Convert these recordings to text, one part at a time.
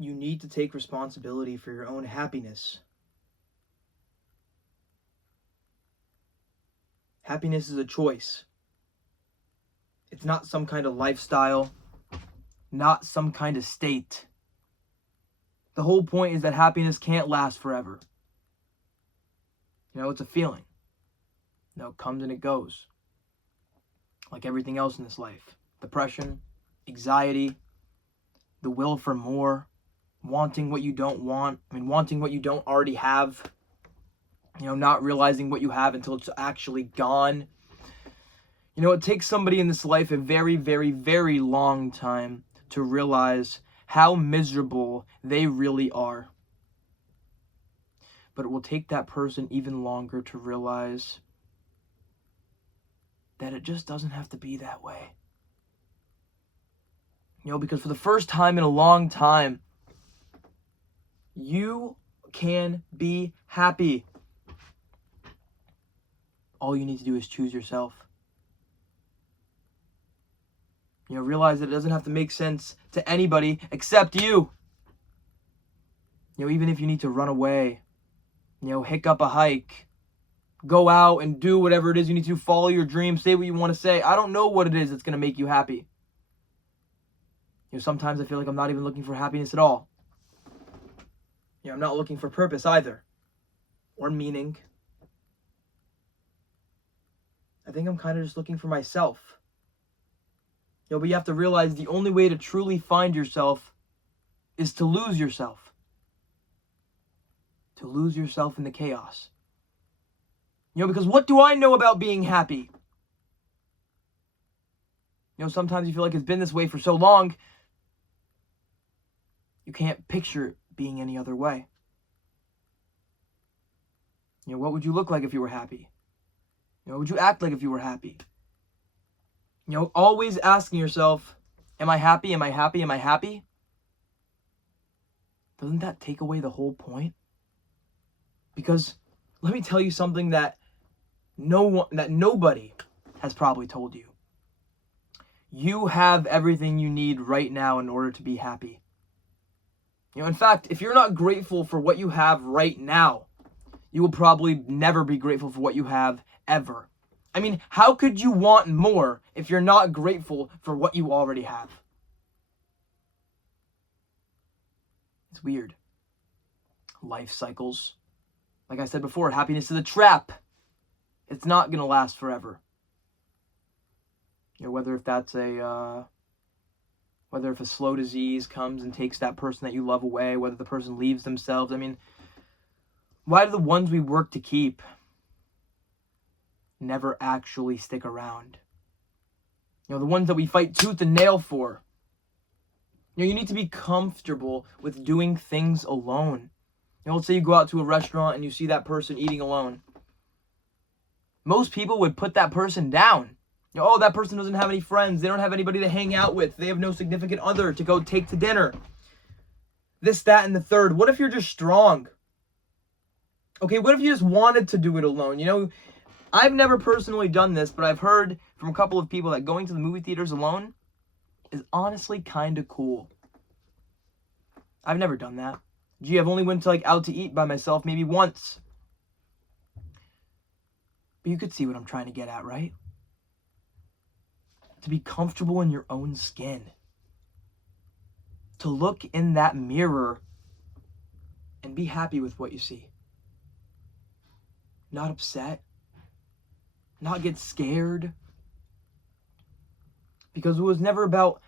You need to take responsibility for your own happiness. Happiness is a choice. It's not some kind of lifestyle, not some kind of state. The whole point is that happiness can't last forever. It's a feeling. It comes and it goes. Like everything else in this life. Depression, anxiety, the will for more, wanting what you don't want. Wanting what you don't already have. Not realizing what you have until it's actually gone. It takes somebody in this life a very, very, very long time to realize how miserable they really are. But it will take that person even longer to realize that it just doesn't have to be that way. Because for the first time in a long time, you can be happy. All you need to do is choose yourself. Realize that it doesn't have to make sense to anybody except you. Even if you need to run away, hiccup a hike, go out and do whatever it is you need to, follow your dreams, say what you want to say. I don't know what it is that's going to make you happy. Sometimes I feel like I'm not even looking for happiness at all. I'm not looking for purpose either, or meaning. I think I'm kind of just looking for myself. But you have to realize the only way to truly find yourself is to lose yourself. To lose yourself in the chaos. Because what do I know about being happy? Sometimes you feel like it's been this way for so long, you can't picture it being any other way. What would you look like if you were happy? What would you act like if you were happy? Always asking yourself, am I happy? Am I happy? Am I happy? Doesn't that take away the whole point? Because let me tell you something that nobody has probably told you. You have everything you need right now in order to be happy. In fact, if you're not grateful for what you have right now, you will probably never be grateful for what you have ever. How could you want more if you're not grateful for what you already have? It's weird. Life cycles. Like I said before, happiness is a trap. It's not going to last forever. Whether if a slow disease comes and takes that person that you love away, whether the person leaves themselves. Why do the ones we work to keep never actually stick around? The ones that we fight tooth and nail for. You need to be comfortable with doing things alone. Let's say you go out to a restaurant and you see that person eating alone. Most people would put that person down. That person doesn't have any friends. They don't have anybody to hang out with. They have no significant other to go take to dinner. This, that, and the third. What if you're just strong? Okay, what if you just wanted to do it alone? I've never personally done this, but I've heard from a couple of people that going to the movie theaters alone is honestly kind of cool. I've never done that. I've only went to out to eat by myself maybe once. But you could see what I'm trying to get at, right? To be comfortable in your own skin. To look in that mirror and be happy with what you see. Not upset. Not get scared. Because it was never about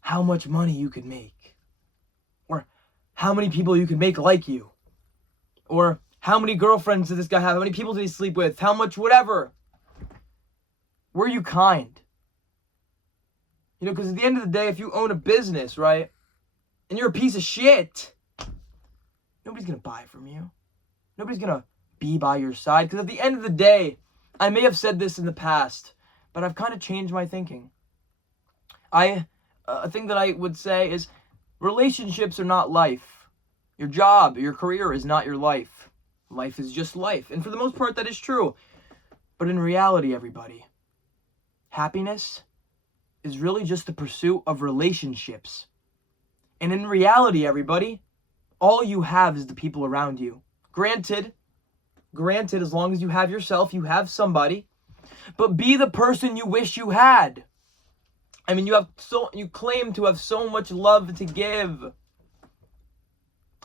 how much money you could make. Or how many people you could make like you. Or how many girlfriends did this guy have? How many people did he sleep with? How much whatever. Were you kind? Because at the end of the day, if you own a business, right, and you're a piece of shit, nobody's going to buy from you. Nobody's going to be by your side. Because at the end of the day, I may have said this in the past, but I've kind of changed my thinking. A thing that I would say is relationships are not life. Your job, your career is not your life. Life is just life. And for the most part, that is true. But in reality, everybody, happiness is really just the pursuit of relationships. And in reality, everybody, all you have is the people around you. Granted, as long as you have yourself, you have somebody. But be the person you wish you had. I mean, you claim to have so much love to give.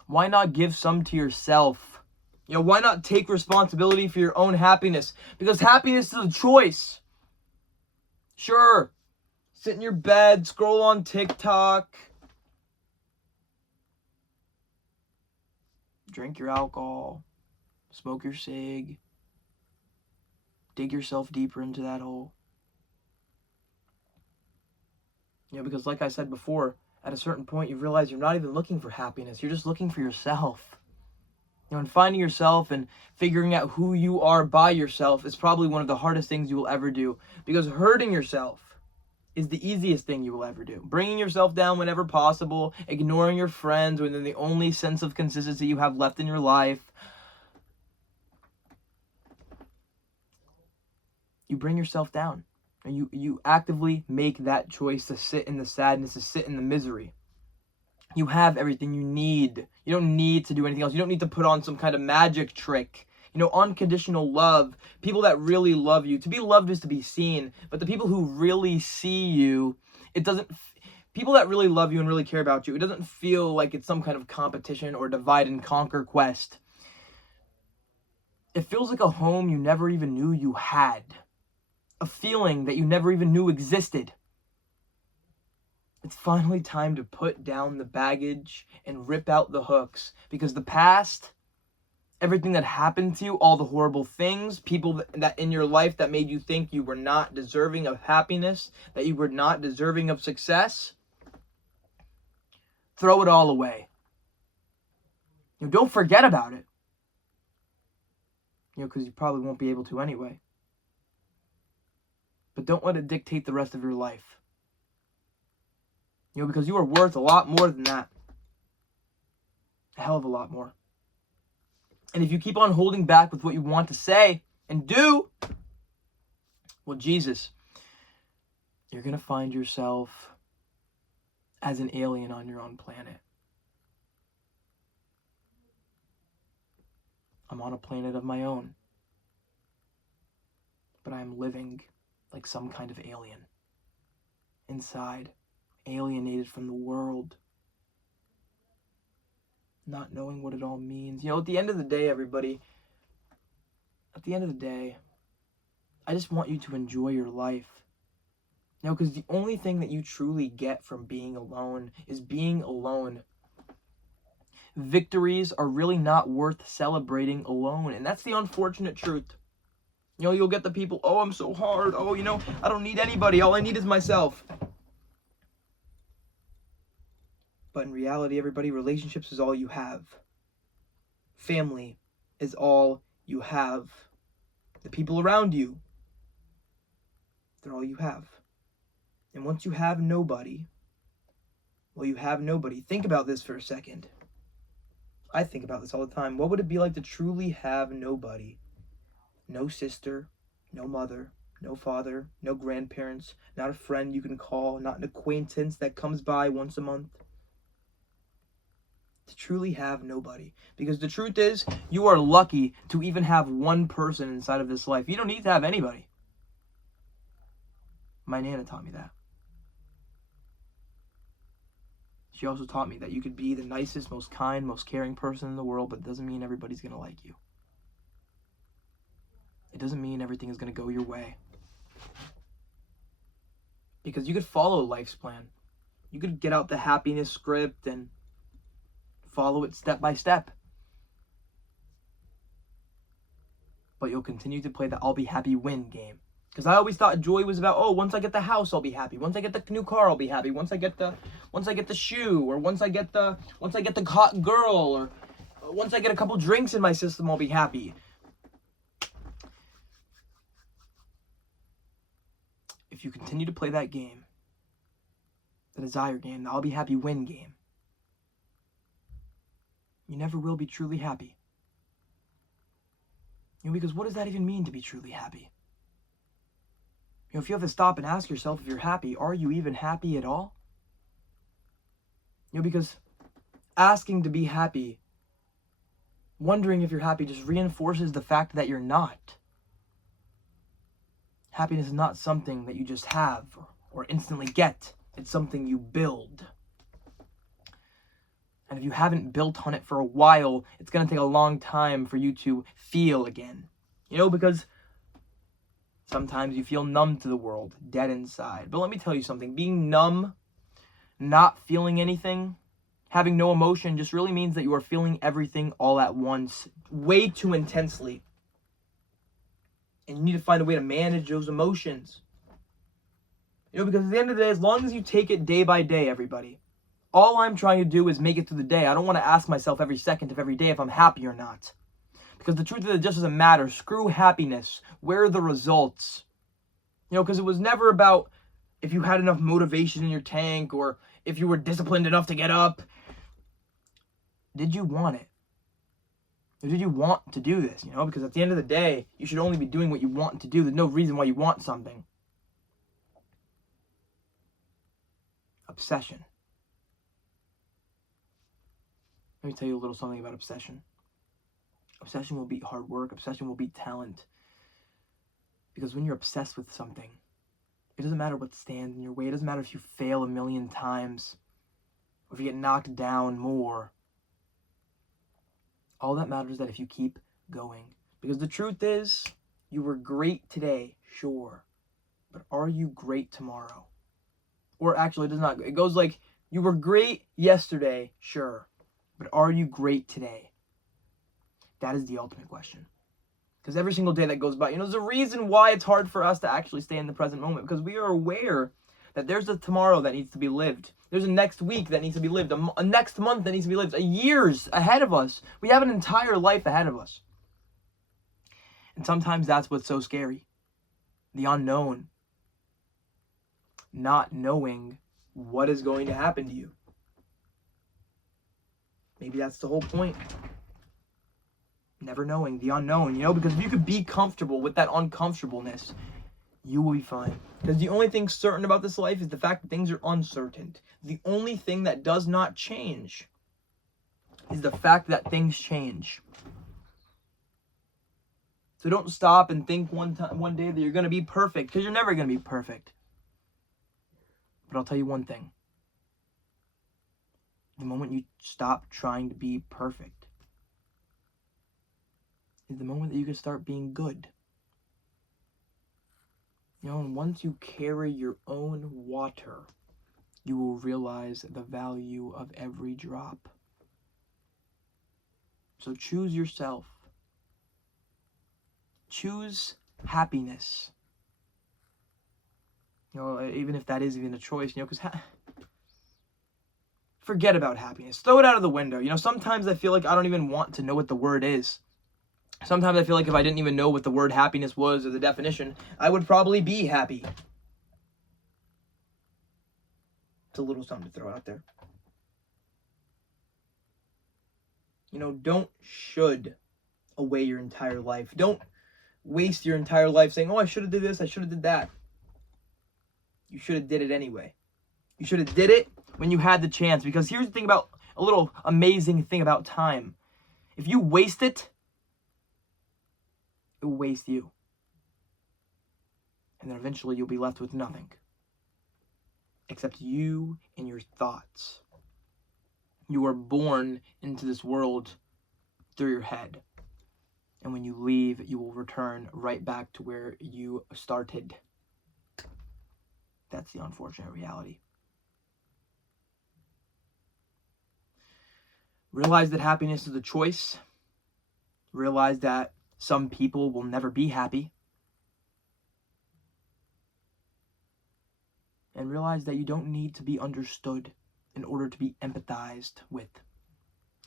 Why not give some to yourself? Why not take responsibility for your own happiness? Because happiness is a choice. Sure, sit in your bed, scroll on TikTok, drink your alcohol, smoke your cig, dig yourself deeper into that hole. Because like I said before, at a certain point you realize you're not even looking for happiness. You're just looking for yourself. And finding yourself and figuring out who you are by yourself is probably one of the hardest things you will ever do. Because hurting yourself is the easiest thing you will ever do. Bringing yourself down whenever possible, ignoring your friends when they're the only sense of consistency you have left in your life. You bring yourself down. And you actively make that choice to sit in the sadness, to sit in the misery. You have everything you need. You don't need to do anything else. You don't need to put on some kind of magic trick. Unconditional love, people that really love you. To be loved is to be seen, but the people who really see you, people that really love you and really care about you, it doesn't feel like it's some kind of competition or divide and conquer quest. It feels like a home you never even knew you had. A feeling that you never even knew existed. It's finally time to put down the baggage and rip out the hooks, because the past, everything that happened to you, all the horrible things, people that in your life that made you think you were not deserving of happiness, that you were not deserving of success, throw it all away. Don't forget about it. Because you probably won't be able to anyway. But don't let it dictate the rest of your life. Because you are worth a lot more than that. A hell of a lot more. And if you keep on holding back with what you want to say and do, well, Jesus, you're going to find yourself as an alien on your own planet. I'm on a planet of my own. But I am living like some kind of alien. Inside, alienated from the world. Not knowing what it all means. At the end of the day, everybody, I just want you to enjoy your life. Because the only thing that you truly get from being alone is being alone. Victories are really not worth celebrating alone. And that's the unfortunate truth. You'll get the people, oh, I'm so hard. Oh, I don't need anybody. All I need is myself. But in reality, everybody, relationships is all you have. Family is all you have. The people around you, they're all you have. And once you have nobody, well, you have nobody. Think about this for a second. I think about this all the time. What would it be like to truly have nobody? No sister, no mother, no father, no grandparents, not a friend you can call, not an acquaintance that comes by once a month. To truly have nobody. Because the truth is, you are lucky to even have one person inside of this life. You don't need to have anybody. My Nana taught me that. She also taught me that you could be the nicest, most kind, most caring person in the world, but it doesn't mean everybody's going to like you. It doesn't mean everything is going to go your way. Because you could follow life's plan. You could get out the happiness script and follow it step by step. But you'll continue to play the I'll be happy win game. Because I always thought joy was about, once I get the house, I'll be happy. Once I get the new car, I'll be happy. Once I get the shoe, or once I get the hot girl, or once I get a couple drinks in my system, I'll be happy. If you continue to play that game, the desire game, the I'll be happy win game, you never will be truly happy. Because what does that even mean to be truly happy? If you have to stop and ask yourself if you're happy, are you even happy at all? Because asking to be happy, wondering if you're happy, just reinforces the fact that you're not. Happiness is not something that you just have or instantly get. It's something you build. And if you haven't built on it for a while, it's going to take a long time for you to feel again. Because sometimes you feel numb to the world, dead inside. But let me tell you something. Being numb, not feeling anything, having no emotion just really means that you are feeling everything all at once, way too intensely. And you need to find a way to manage those emotions. Because at the end of the day, as long as you take it day by day, everybody, all I'm trying to do is make it through the day. I don't want to ask myself every second of every day if I'm happy or not. Because the truth is, it just doesn't matter. Screw happiness. Where are the results? Because it was never about if you had enough motivation in your tank or if you were disciplined enough to get up. Did you want it? Or did you want to do this? Because at the end of the day, you should only be doing what you want to do. There's no reason why you want something. Obsession. Let me tell you a little something about obsession. Obsession will beat hard work. Obsession will beat talent. Because when you're obsessed with something, it doesn't matter what stands in your way. It doesn't matter if you fail a million times or if you get knocked down more. All that matters is that if you keep going. Because the truth is, you were great today, sure. But are you great tomorrow? Or actually, it does not. It goes like, you were great yesterday, sure. But are you great today? That is the ultimate question. Because every single day that goes by, there's a reason why it's hard for us to actually stay in the present moment. Because we are aware that there's a tomorrow that needs to be lived. There's a next week that needs to be lived. A next month that needs to be lived. A years ahead of us. We have an entire life ahead of us. And sometimes that's what's so scary. The unknown. Not knowing what is going to happen to you. Maybe that's the whole point. Never knowing the unknown, because if you could be comfortable with that uncomfortableness, you will be fine. Because the only thing certain about this life is the fact that things are uncertain. The only thing that does not change is the fact that things change. So don't stop and think one day that you're going to be perfect, because you're never going to be perfect. But I'll tell you one thing. The moment you stop trying to be perfect is the moment that you can start being good. And once you carry your own water, you will realize the value of every drop. So choose yourself. Choose happiness. Even if that is even a choice, because forget about happiness. Throw it out of the window. Sometimes I feel like I don't even want to know what the word is. Sometimes I feel like if I didn't even know what the word happiness was or the definition, I would probably be happy. It's a little something to throw out there. Don't should away your entire life. Don't waste your entire life saying, oh, I should have did this, I should have did that. You should have did it anyway. You should have did it when you had the chance. Because here's the thing about, a little amazing thing about time. If you waste it, it will waste you. And then eventually you'll be left with nothing. Except you and your thoughts. You were born into this world through your head. And when you leave, you will return right back to where you started. That's the unfortunate reality. Realize that happiness is a choice. Realize that some people will never be happy. And realize that you don't need to be understood in order to be empathized with.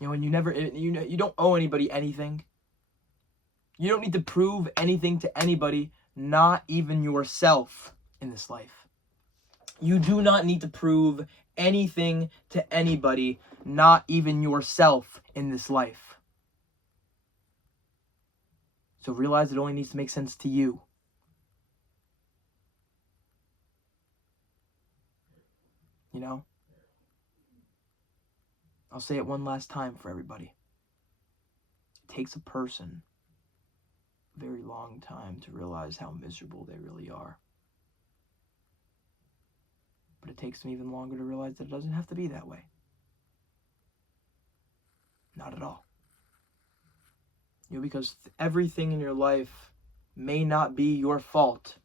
And you don't owe anybody anything. You don't need to prove anything to anybody, not even yourself, in this life. You do not need to prove anything to anybody, not even yourself, in this life. So realize it only needs to make sense to you. I'll say it one last time for everybody. It takes a person a very long time to realize how miserable they really are. But it takes them even longer to realize that it doesn't have to be that way. Not at all. Because everything in your life may not be your fault,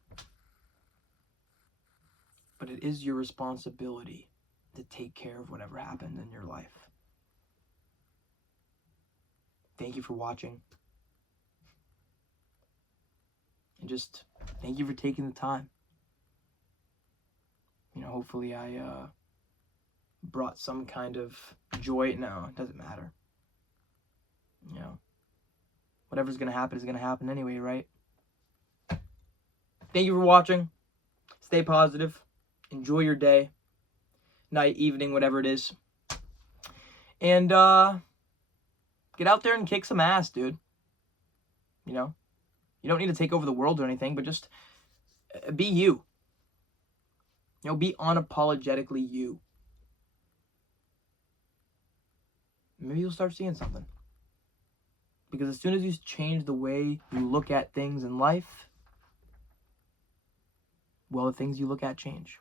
but it is your responsibility to take care of whatever happened in your life. Thank you for watching. And just thank you for taking the time. Hopefully I brought some kind of joy. No, it doesn't matter. Whatever's going to happen is going to happen anyway, right? Thank you for watching. Stay positive. Enjoy your day, night, evening, whatever it is. And get out there and kick some ass, dude. You don't need to take over the world or anything, but just be you. Be unapologetically you. Maybe you'll start seeing something. Because as soon as you change the way you look at things in life, well, the things you look at change.